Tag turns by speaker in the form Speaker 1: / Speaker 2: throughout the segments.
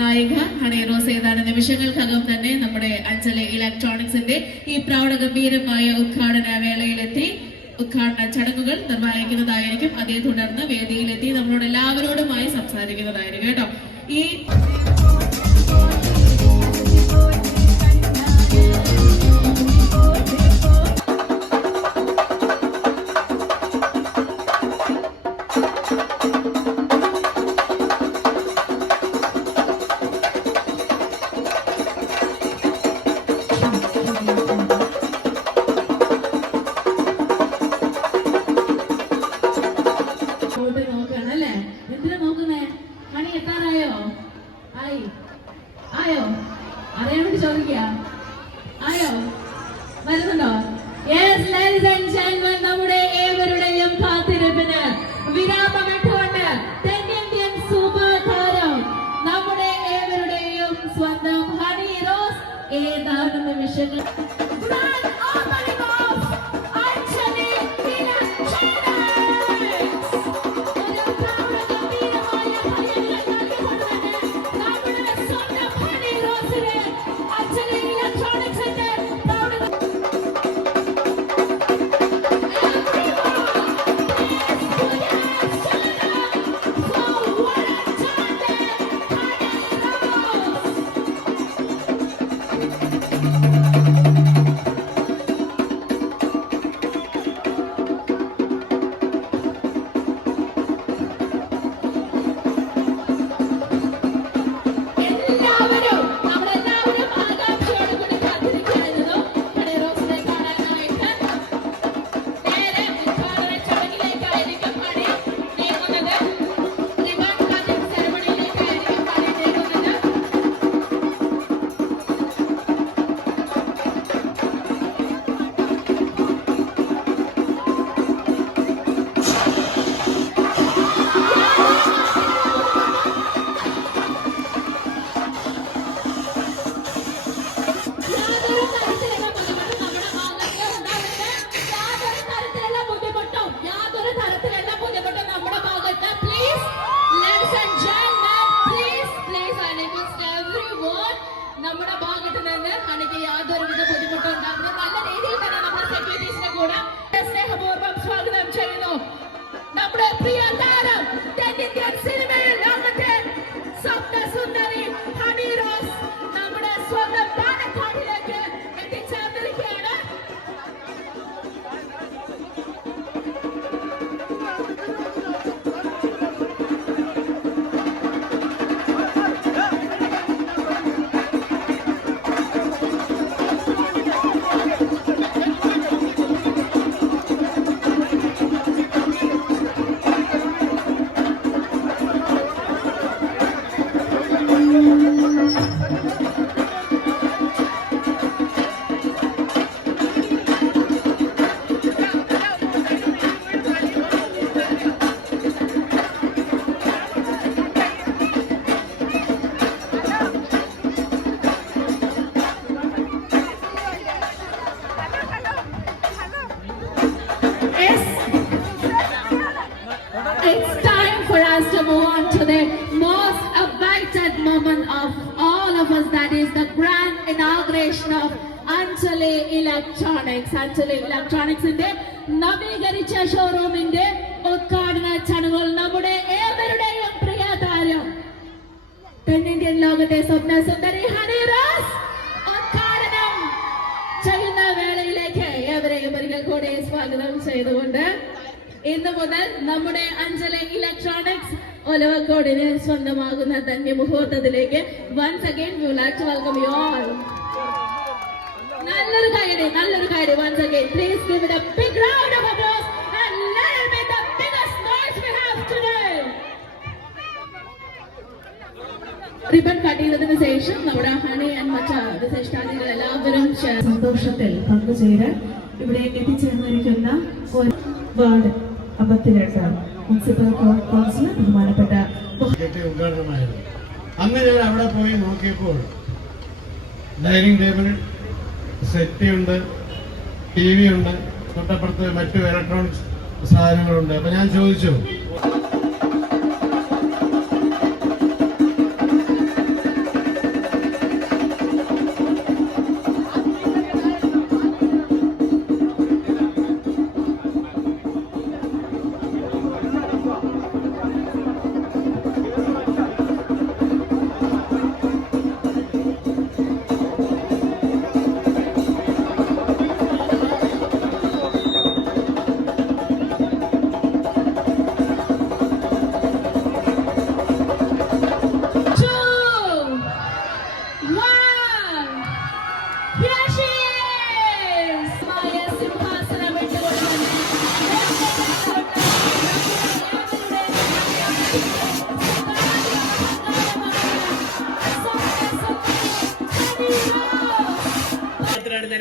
Speaker 1: ഗായിക ഹണി റോസ് ഏതാനും നിമിഷങ്ങൾക്കകം തന്നെ നമ്മുടെ അഞ്ചലെ ഇലക്ട്രോണിക്സിന്റെ ഈ പ്രൗഢഗംഭീരമായ ഉദ്ഘാടന വേളയിലെത്തി. ഉദ്ഘാടന ചടങ്ങുകൾ നിർവഹിക്കുന്നതായിരിക്കും. അതേ തുടർന്ന് വേദിയിലെത്തി നമ്മളോട് എല്ലാവരോടുമായി സംസാരിക്കുന്നതായിരിക്കും കേട്ടോ. ഈ
Speaker 2: വരുന്നുണ്ടോ Yes, ladies grand of of Anjali Electronics. ഇലക്ട്രോണിക്സിന്റെ നവീകരിച്ച ഷോറൂമിന്റെ ഉദ്ഘാടന ചടങ്ങുകൾ നമ്മുടെ ഏവരുടെയും പ്രിയ താരം തെന്നിന്ത്യൻ ലോകത്തെ സ്വപ്ന സുന്ദരി ഹണി റോസ് ഉദ്ഘാടനം ചെയ്യുന്ന വേളയിലേക്ക് ഏവരെയും ഒരിക്കൽ കൂടി സ്വാഗതം ചെയ്തുകൊണ്ട് ഇന്ന് മുതൽ നമ്മുടെ അഞ്ചല ഇലക്ട്രോണിക്സ് ഒലവക്കോടിന് സ്വന്തമാകുന്ന ധന്യ മുഹൂർത്തത്തിലേക്ക് once again we like welcome you all നല്ലൊരു കാര്യം നല്ലൊരു കാര്യം. Once again please give it a big round of applause and let it be the biggest noise we have today ribbon cut ചെയ്തതിന് ശേഷം നമ്മുടെ ഹണി ആൻഡ് മറ്റ വിശേഷാദികൾ എല്ലാവരും സന്തോഷത്തിൽ പങ്കുചേരാൻ ഇവിടെ എത്തിച്ചേർന്നിരിക്കുന്ന ഒരു വാർഡ് അമ്പത്തിരണ്ട് മുനിസിപ്പൽ കൗൺസിലർ ബഹുമാനപ്പെട്ട
Speaker 3: ഉദ്ഘാടനമായിരുന്നു. അന്ന് ഞാൻ അവിടെ പോയി നോക്കിയപ്പോൾ ഡൈനിങ് ടേബിൾ സെറ്റി ഉണ്ട് ടി വി ഉണ്ട് തൊട്ടപ്പുറത്ത് മറ്റു ഇലക്ട്രോണിക്സ് സാധനങ്ങളുണ്ട്. അപ്പം ഞാൻ ചോദിച്ചു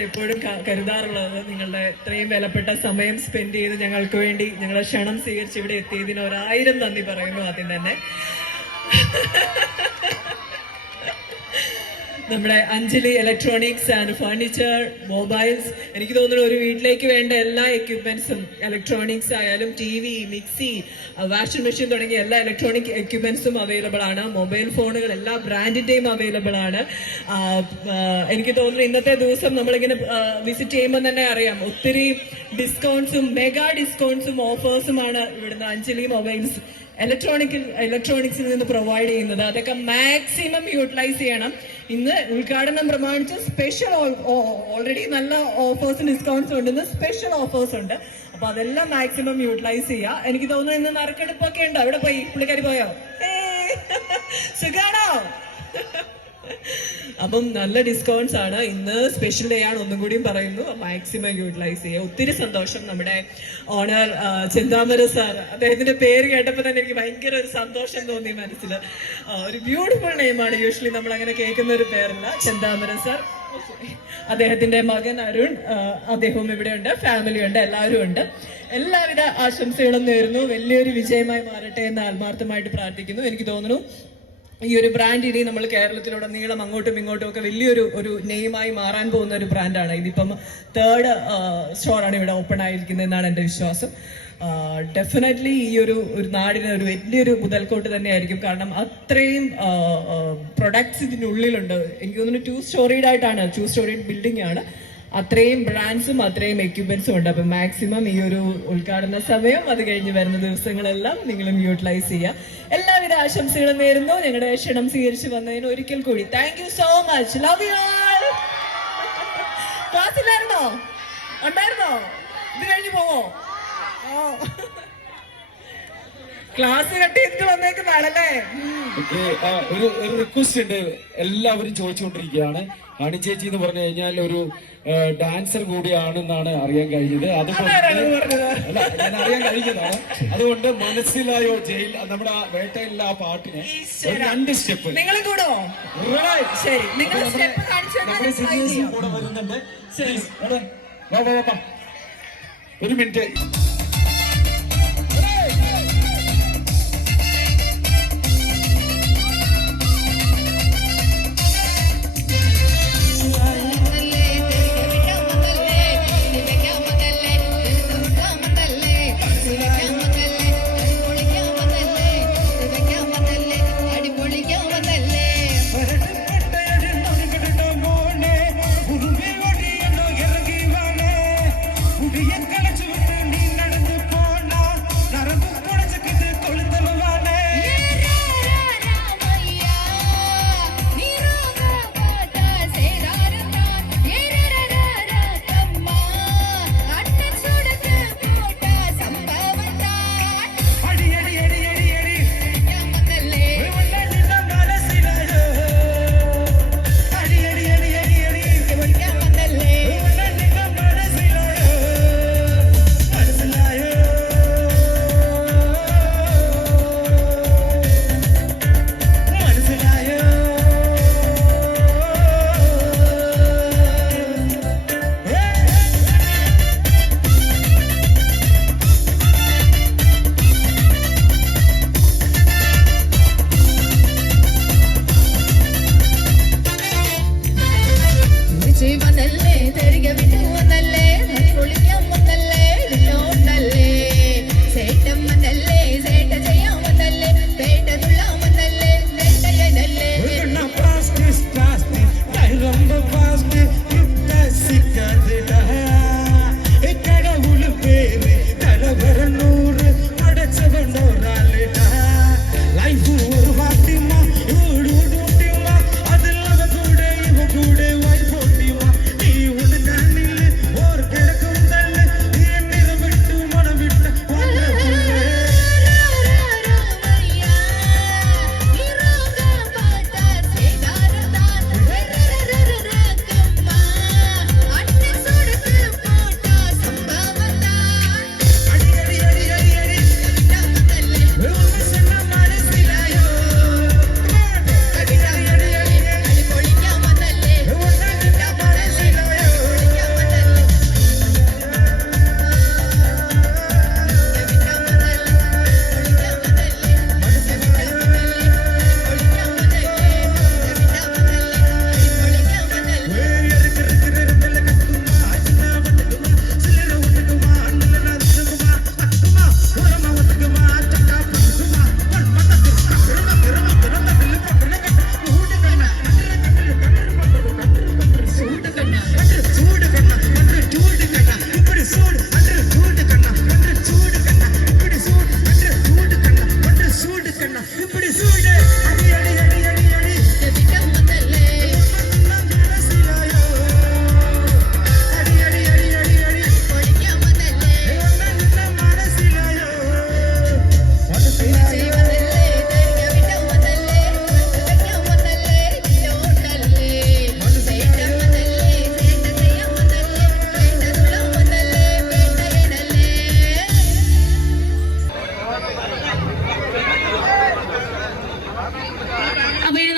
Speaker 4: എപ്പോഴും കരുതാറുള്ളത് നിങ്ങളുടെ ഇത്രയും വിലപ്പെട്ട സമയം സ്പെൻഡ് ചെയ്ത് ഞങ്ങൾക്ക് വേണ്ടി ഞങ്ങളെ ക്ഷണം സ്വീകരിച്ച് ഇവിടെ എത്തിയതിന് ഒരായിരം നന്ദി പറയുന്നു ആദ്യം തന്നെ. നമ്മുടെ Anjali electronics and furniture mobiles എനിക്ക് തോന്നുന്നു ഒരു വീട്ടിലേക്ക് വേണ്ട എല്ലാ എക്യുപ്മെന്റ്സും ഇലക്ട്രോണിക്സ് ആയാലും T V mixie washing machine തുടങ്ങിയ എല്ലാ ഇലക്ട്രോണിക് എക്യുപ്മെന്റ്സും അവൈലബിൾ ആണ്. മൊബൈൽ ഫോണുകൾ എല്ലാ ബ്രാൻഡിന്റെയും അവൈലബിൾ ആണ്. എനിക്ക് തോന്നുന്നു ഇന്നത്തെ ദിവസം നമ്മളിങ്ങനെ വിസിറ്റ് ചെയ്യുമ്പോൾ തന്നെ അറിയാം. ഒത്തിരി ഡിസ്കൗണ്ട്സും മെഗാ ഡിസ്കൗണ്ട്സും ഓഫേഴ്സും ആണ് ഇവിടുന്ന് അഞ്ജലി മൊബൈൽസ് ഇലക്ട്രോണിക്കിൽ ഇലക്ട്രോണിക്സിൽ നിന്ന് പ്രൊവൈഡ് ചെയ്യുന്നത്. അതൊക്കെ മാക്സിമം യൂട്ടിലൈസ് ചെയ്യണം. ഇന്ന് ഉദ്ഘാടനം പ്രമാണിച്ച് സ്പെഷ്യൽ ഓൾറെഡി നല്ല ഓഫേഴ്സ് ഡിസ്കൗണ്ട്സ് ഉണ്ട്. ഇന്ന് സ്പെഷ്യൽ ഓഫേഴ്സ് ഉണ്ട്. അപ്പൊ അതെല്ലാം മാക്സിമം യൂട്ടിലൈസ് ചെയ്യുക എനിക്ക് തോന്നുന്നു ഇന്ന് നറുക്കെടുപ്പൊക്കെ ഉണ്ട്? അവിടെ പോയി. പുള്ളിക്കാരി പോയോ! സുഖാണോ? അപ്പം നല്ല ഡിസ്കൗണ്ട്സ് ആണ്. ഇന്ന് സ്പെഷ്യൽ ഡേ ആണ് ഒന്നും കൂടിയും പറയുന്നു. മാക്സിമം യൂട്ടിലൈസ് ചെയ്യുക. ഒത്തിരി സന്തോഷം നമ്മുടെ ഓണർ ചിന്താമര സാർ അദ്ദേഹത്തിന്റെ പേര് കേട്ടപ്പോൾ തന്നെ എനിക്ക് ഭയങ്കര ഒരു സന്തോഷം തോന്നി മനസ്സിൽ. ഒരു ബ്യൂട്ടിഫുൾ നെയിമാണ് യൂഷ്വലി നമ്മൾ അങ്ങനെ കേൾക്കുന്ന ഒരു പേരല്ല. ചിന്താമര സാർ അദ്ദേഹത്തിന്റെ മകൻ അരുൺ അദ്ദേഹവും ഇവിടെ ഉണ്ട്. ഫാമിലി ഉണ്ട്. എല്ലാവരും ഉണ്ട്. എല്ലാവിധ ആശംസകളും നേരുന്നു. വലിയൊരു വിജയമായി മാറട്ടെ എന്ന് ആത്മാർത്ഥമായിട്ട് പ്രാർത്ഥിക്കുന്നു. എനിക്ക് തോന്നുന്നു ഈ ഒരു ബ്രാൻഡ് ഇനി നമ്മൾ കേരളത്തിലൂടെ നീളം അങ്ങോട്ടും ഇങ്ങോട്ടും ഒക്കെ വലിയൊരു ഒരു നെയിമായി മാറാൻ പോകുന്ന ഒരു ബ്രാൻഡാണ് ഇതിപ്പം തേർഡ് സ്റ്റോറാണ് ഇവിടെ ഓപ്പൺ ആയിരിക്കുന്നത് എന്നാണ് എന്റെ വിശ്വാസം. ഡെഫിനറ്റ്ലി ഈ ഒരു ഒരു നാടിന് ഒരു വലിയൊരു മുതൽക്കോട്ട് തന്നെയായിരിക്കും. കാരണം അത്രയും പ്രൊഡക്ട്സ് ഇതിനുള്ളിലുണ്ട്. എനിക്ക് തോന്നുന്നു ടു സ്റ്റോറീഡ് ആയിട്ടാണ് ടു സ്റ്റോറീഡ് ബിൽഡിംഗ് ആണ്. അത്രയും ബ്രാൻഡ്സും അത്രയും എക്യുപ്മെന്റ്സും ഉണ്ട്. അപ്പം മാക്സിമം ഈ ഒരു ഉദ്ഘാടന സമയം അത് കഴിഞ്ഞ് വരുന്ന ദിവസങ്ങളെല്ലാം നിങ്ങളും യൂട്ടിലൈസ് ചെയ്യുക. എല്ലാവിധ ആശംസകളും നേരുന്നു. ഞങ്ങളുടെ ക്ഷണം സ്വീകരിച്ച് വന്നതിന് ഒരിക്കൽ കൂടി thank you so much love you all ക്ലാസ്സിലായിരുന്നോ ഉണ്ടായിരുന്നോ? ഇത് കഴിഞ്ഞ് പോവോ? ക്ലാസ് കട്ട് ചെയ്തിട്ട് വന്നേക്കുന്നതാണല്ലേ?
Speaker 5: ഓക്കേ, ഒരു ഒരു റിക്വസ്റ്റ് ഉണ്ട്. എല്ലാവരും ചോദിച്ചുകൊണ്ടിരിക്കുകയാണ്. ഹണി ചേച്ചി എന്ന് പറഞ്ഞു കഴിഞ്ഞാൽ ഒരു ഡാൻസർ കൂടിയാണെന്നാണ് അറിയാൻ കഴിഞ്ഞത്. അതുകൊണ്ട് അല്ല ഞാൻ അറിയാൻ കഴിഞ്ഞതാണ്. അതുകൊണ്ട് മനസ്സിലായോ ജയിൽ നമ്മുടെ ആ വേട്ടയിലുള്ള ആ പാട്ടിന് ഒരു രണ്ട് സ്റ്റെപ്പ്.
Speaker 4: കൂടോ ശരി നിങ്ങൾ സ്റ്റെപ്പ് കാണിച്ചു
Speaker 5: നമ്മുടെ സീനിയേഴ്സും കൂടെ വരുന്നുണ്ട്. ശരി വാ വാ, വാ. ഒരു മിനിറ്റ്.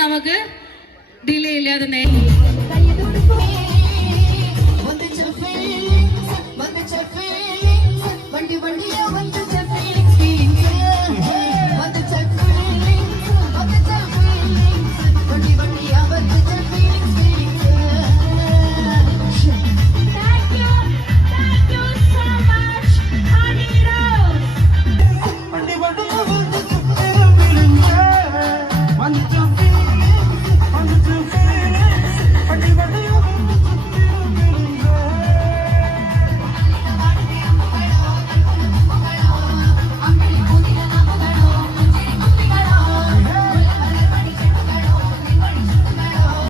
Speaker 6: നമുക്ക് ഡിലേ ഇല്ലാതെ നേരിടും